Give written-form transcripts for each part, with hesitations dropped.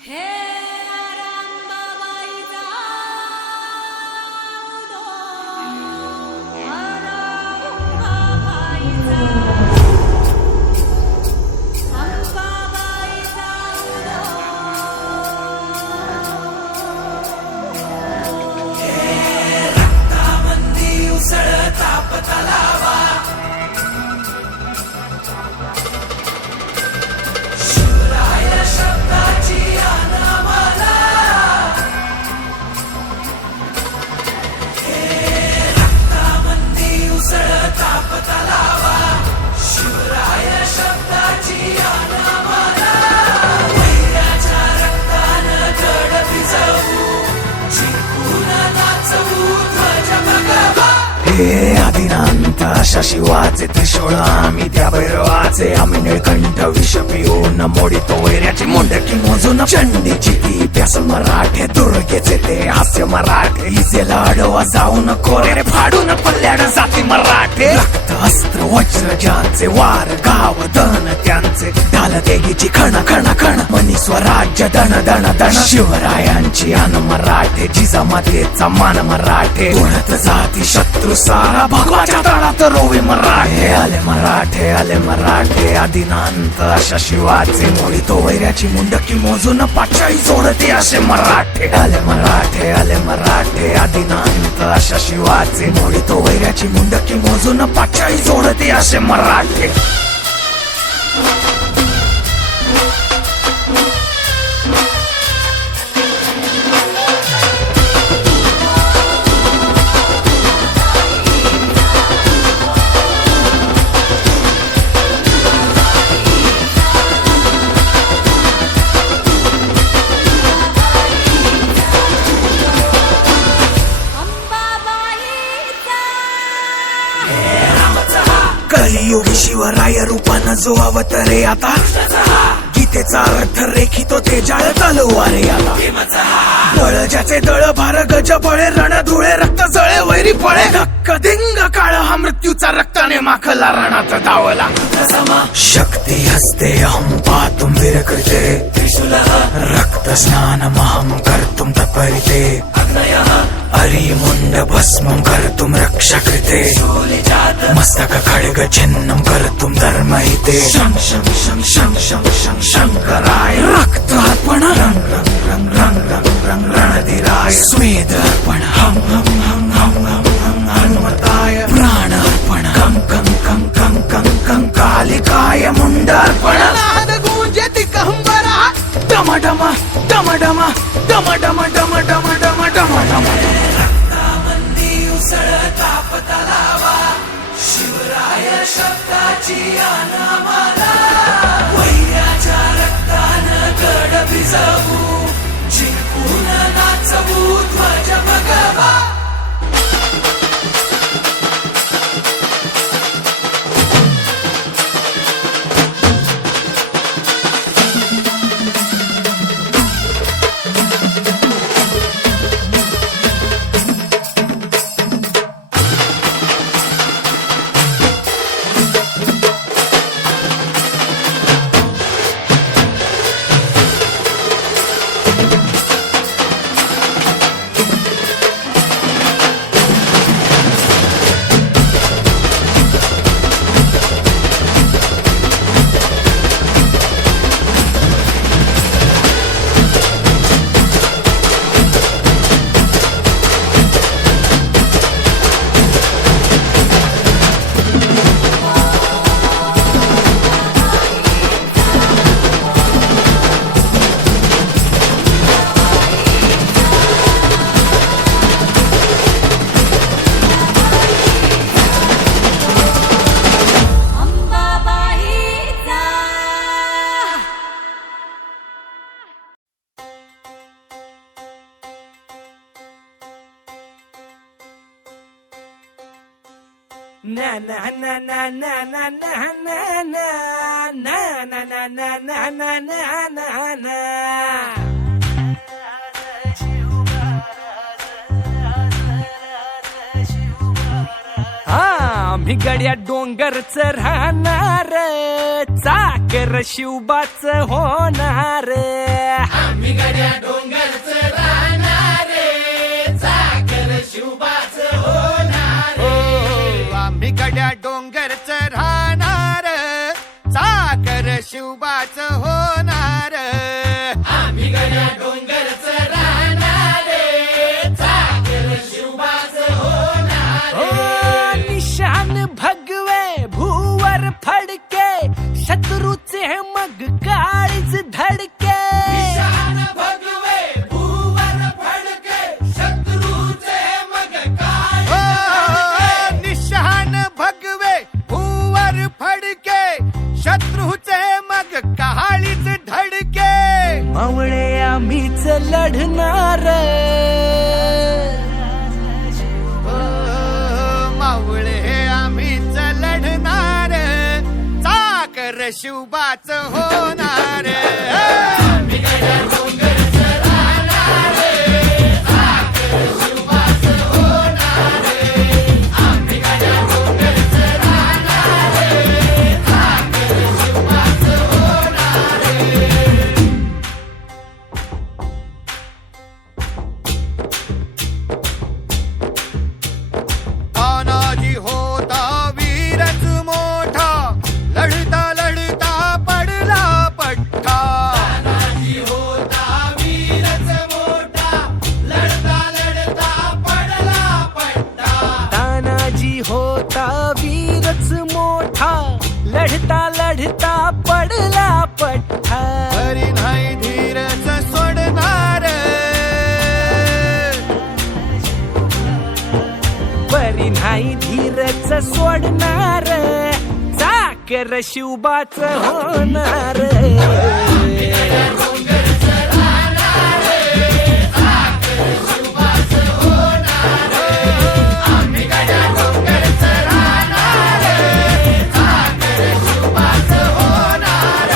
हे रामबाबाईचा उदो, रामबाबाईचा, अंबाबाईचा उदो. रक्तामंदी उसळता तलावा, शिवराय शब्दाची अनामाला. हे रक्तामंदी उसळता तलावा, शिवराय शब्दाची अनामाला. वैराच्या रक्तानं गड भिजवू, जिंकून नाचवू ध्वज भगवा. हे आदिनांत अशा शिवाचे त्रिशूळ आम्ही त्या भैरवाचे. आम्ही निळकंठ विष पिऊन मोडितो वैऱ्याची मुंडकी मोजून. चंडीची ती प्यास मराठे, दुर्गेचे ते हास्य मराठे. इजेला अडवा जाऊन कोरे फाडून पल्ल्याड जाती मराठे. रक्त अस्त्र वज्र ज्यांचे, वार गाव दन त्यांचे. ढाल देगीची खण खण खण, मनी स्वराज्य दण दण दण. शिवरायांची अन मराठे, जिजामातेचा मान मराठे. उडत जाती शत्रू सारा, भगवाच्या तळात रोवे मराठे. आले मराठे आले मराठे, आदिनांत अशा शिवाचे. मोडितो वैऱ्याची मुंडकी मोजून, पाचाळी जोडते असे मराठे. आले मराठे आदिनांत अशा शिवाचे. मोडितो वैऱ्याची मुंडकी मोजून, पाचाळी जोडते असे मराठे. कलियुगी शिवराय रूपानं जो अवतरे आता, गीतेचा अर्थ रेखितो ते जाळ तलवारे आता. बळ ज्याचे दळ भार गज बळे, रण धुळे रक्त जळे वैरी पळे. धक्क दिंग काळ हा मृत्यूचा, रक्ताने माखला रणात धावला. शक्ती हस्ते अहं पातुं विरकृते, रक्त स्नान महं कर्तुं तत्परिते. अरिमुंड भस्मं कर्तुं रक्षाकृते, मस्तक खड्ग छिन्नं कर्तुं धर्महिते. शं शं शं शं शं शं शंकराय रक्तार्पण, रंग रंग रंग रंग रंग रंग रणधीराय. स्वेद अर्पण, हम हम हम हम हम हम हनुमताय. प्राण अर्पण, कं कं कं कं कं कं कालिकाय. मुंडार्पण, नाद गूंजति कहंबरा. डम डम डम डम डम डम डम डम डम डम डम. रक्तामंदी उसळता तलावा, शिवराय शब्दाची अनामाला. वैऱ्याच्या रक्तानं गड भिजवू, जिंकून नाचवू ध्वज भगवा. Na na na na na na na na na na na na na na na na na. आम्ही गड्या डोंगरच राहणार, चाकर शिवबाच होणार. आम्ही गड्या डोंगरच राहणार, चाकर शिवबाच होणार. आम्ही गड्या डोंगरच राहणार, चाकर शिवबाच होणार. आम्ही गड्या डोंगरच राहणार, चाकर शिवबाच होणार. निशान भगवे भूवर फडके, शत्रूचे मग काळीच धडके. निशान भगवे भूवर फडके, शत्रूचे मग काय धडके. निशान भगवे भूवर फडके, शत्रूचे मग काळीच धडके. मावळे आम्हीच लढणार, मावळे आम्हीच लढणार, चाकर शिवबाच होणार. आम्ही गड्या डोंगरच राहणार, चाकर शिवबाच होणार. आम्ही गड्या डोंगरच राहणार, चाकर शिवबाच होणार. तानाजी होता वीरच मोठा, लढता लढता पडला पट्टा. तानाजी होता वीरच मोठा, लढता लढता पडला पट्टा. तानाजी होता वीरच मोठा, लढता लढता पडला पठ्ठा. तरी नाही धीरच सोडणार, परी नाही धीरच सोडणार, चाकर शिवबाच होणार. डोंगरच राहणार, चाकर शिवबाच होणार. आम्ही गड्या डोंगरच राहणार, चाकर शिवबाच होणार.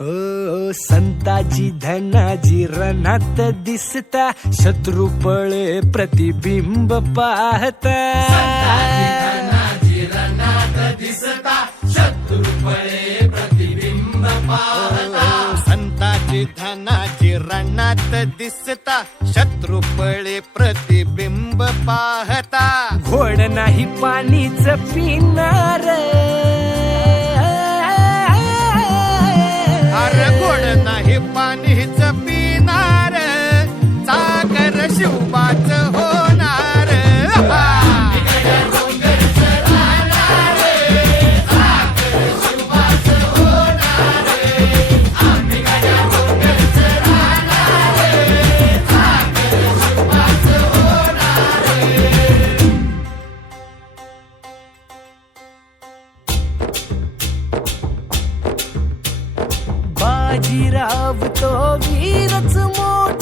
हो संताजी धनाजी रणात दिसता, शत्रू पळे प्रतिबिंब पाहता. धनाजी रणात दिसता, शत्रू पळे प्रतिबिंब पाहता. संताची धनाची रणात दिसता, शत्रू पळे प्रतिबिंब पाहता. घोड नाही पाणीच पिणार, अरे गोड नाही पाणीच पिणार, चाकर शिवबाच होणार. आम्ही गड्या डोंगरच राहणार, चाकर शिवबाच होणार. आम्ही गड्या डोंगरच राहणार, चाकर शिवबाच होणार. बाजीराव तो वीरच मोठा,